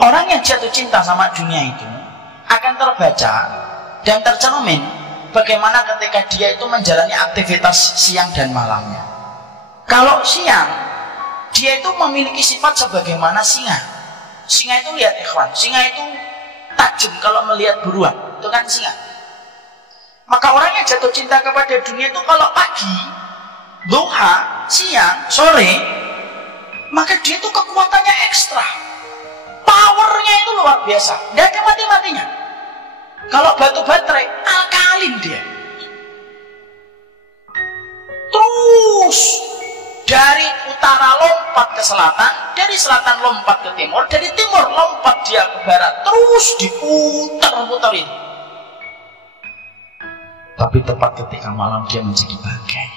orang yang jatuh cinta sama dunia itu akan terbaca dan tercermin bagaimana ketika dia itu menjalani aktivitas siang dan malamnya. Kalau siang, dia itu memiliki sifat sebagaimana singa. Singa itu lihat ikhwan, singa itu tajam kalau melihat buruan, itu kan singa. Maka orang yang jatuh cinta kepada dunia itu kalau pagi, duha, siang, sore, maka dia itu kekuatannya ekstra, powernya itu luar biasa, tidak ada mati-matinya. Kalau batu baterai, alkalin dia. Terus dari utara lompat ke selatan, dari selatan lompat ke timur, dari timur lompat dia ke barat, terus diputar-putar itu. Tapi tepat ketika malam dia menjadi bangkai.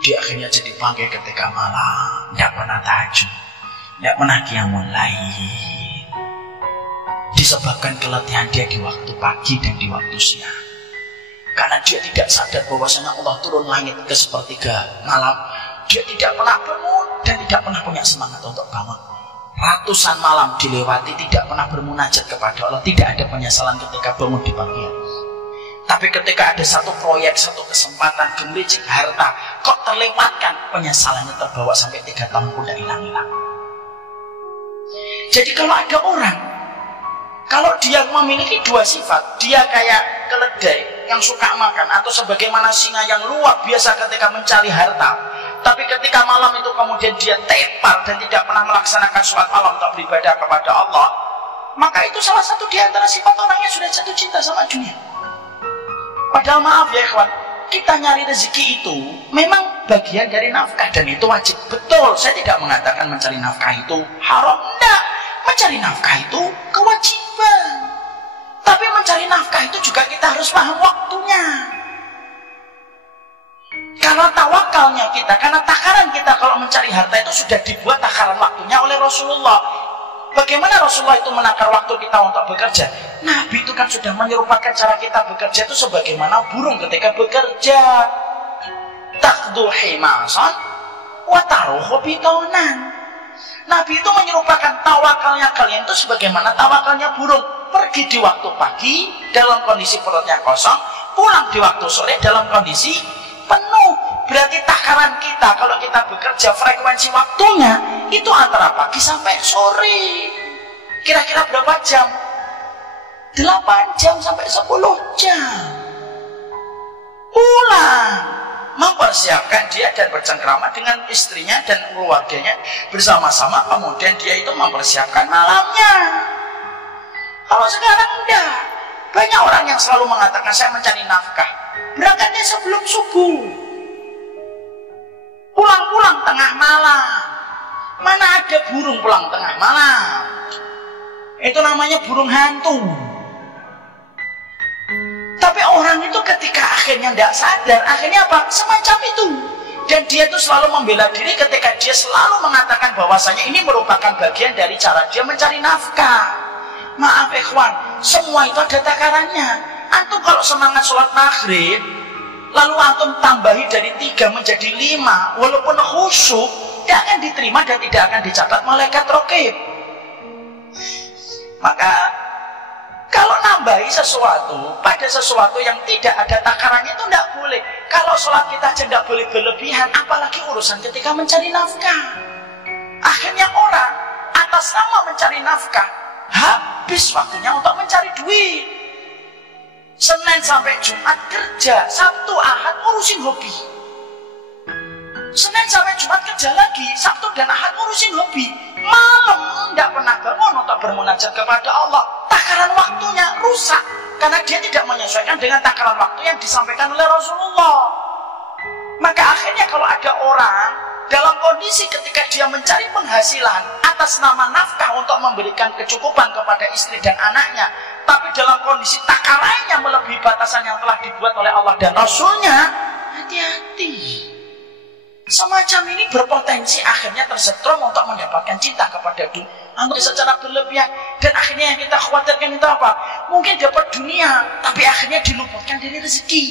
Dia akhirnya jadi bangkai ketika malam, tidak pernah tahajud, tidak pernah qiyamul lail. Disebabkan keletihan dia di waktu pagi dan di waktu siang. Karena dia tidak sadar bahwasanya Allah turun langit ke sepertiga malam. Dia tidak pernah bangun dan tidak pernah punya semangat untuk bangun. Ratusan malam dilewati tidak pernah bermunajat kepada Allah. Tidak ada penyesalan ketika bangun di pagi hari. Tapi ketika ada satu proyek, satu kesempatan, gemericik harta, kok terlewatkan, penyesalannya terbawa sampai 3 tahun pun tidak hilang-hilang. Jadi kalau ada orang, kalau dia memiliki dua sifat, dia kayak keledai yang suka makan, atau sebagaimana singa yang luar biasa ketika mencari harta, tapi ketika malam itu kemudian dia tepar dan tidak pernah melaksanakan sholat malam untuk beribadah kepada Allah, maka itu salah satu di antara sifat orang yang sudah jatuh cinta sama dunia. Padahal maaf ya ikhwan, kita nyari rezeki itu memang bagian dari nafkah dan itu wajib. Betul, saya tidak mengatakan mencari nafkah itu haram, enggak. Mencari nafkah itu kewajiban. Tapi mencari nafkah itu juga kita harus paham waktunya. Karena tawakalnya kita, karena takaran kita kalau mencari harta itu sudah dibuat takaran waktunya oleh Rasulullah. Bagaimana Rasulullah itu menakar waktu kita untuk bekerja? Nabi itu kan sudah menyerupakan cara kita bekerja itu sebagaimana burung ketika bekerja. Taqdu himasan wa taruhu bitonan. Nabi itu menyerupakan tawakalnya kalian itu sebagaimana tawakalnya burung. Pergi di waktu pagi dalam kondisi perutnya kosong, pulang di waktu sore dalam kondisi penuh. Berarti takaran kita kalau kita bekerja, frekuensi waktunya itu antara pagi sampai sore. Kira-kira berapa jam? 8 jam sampai 10 jam. Pulang, mempersiapkan dia dan bercengkrama dengan istrinya dan keluarganya bersama-sama, kemudian dia itu mempersiapkan malamnya. Kalau sekarang enggak. Banyak orang yang selalu mengatakan saya mencari nafkah, berangkatnya sebelum subuh, pulang-pulang tengah malam. Mana ada burung pulang tengah malam? Itu namanya burung hantu. Tapi orang itu ketika akhirnya tidak sadar, akhirnya apa? Semacam itu. Dan dia itu selalu membela diri ketika dia selalu mengatakan bahwasanya ini merupakan bagian dari cara dia mencari nafkah. Maaf ikhwan, semua itu ada takarannya. Antum kalau semangat sholat maghrib, lalu antum tambahi dari 3 menjadi 5, walaupun khusyuk, tidak akan diterima dan tidak akan dicatat malaikat raqib. Maka kalau nambahi sesuatu pada sesuatu yang tidak ada takarannya itu tidak boleh. Kalau sholat kita aja tidak boleh berlebihan, apalagi urusan ketika mencari nafkah. Akhirnya orang atas nama mencari nafkah habis waktunya untuk mencari duit. Senin sampai Jumat kerja, Sabtu Ahad ngurusin hobi. Senin sampai Jumat kerja lagi, Sabtu dan Ahad ngurusin hobi. Malam tidak pernah bangun untuk bermunajat kepada Allah. Takaran waktunya rusak karena dia tidak menyesuaikan dengan takaran waktu yang disampaikan oleh Rasulullah. Maka akhirnya kalau ada orang dalam kondisi ketika dia mencari penghasilan atas nama nafkah untuk memberikan kecukupan kepada istri dan anaknya, tapi dalam kondisi takarannya melebihi batasan yang telah dibuat oleh Allah dan Rasulnya, hati-hati. Semacam ini berpotensi akhirnya tersetrum untuk mendapatkan cinta kepada dunia secara berlebihan. Dan akhirnya yang kita khawatirkan itu apa? Mungkin dapat dunia, tapi akhirnya diluputkan dari rezeki.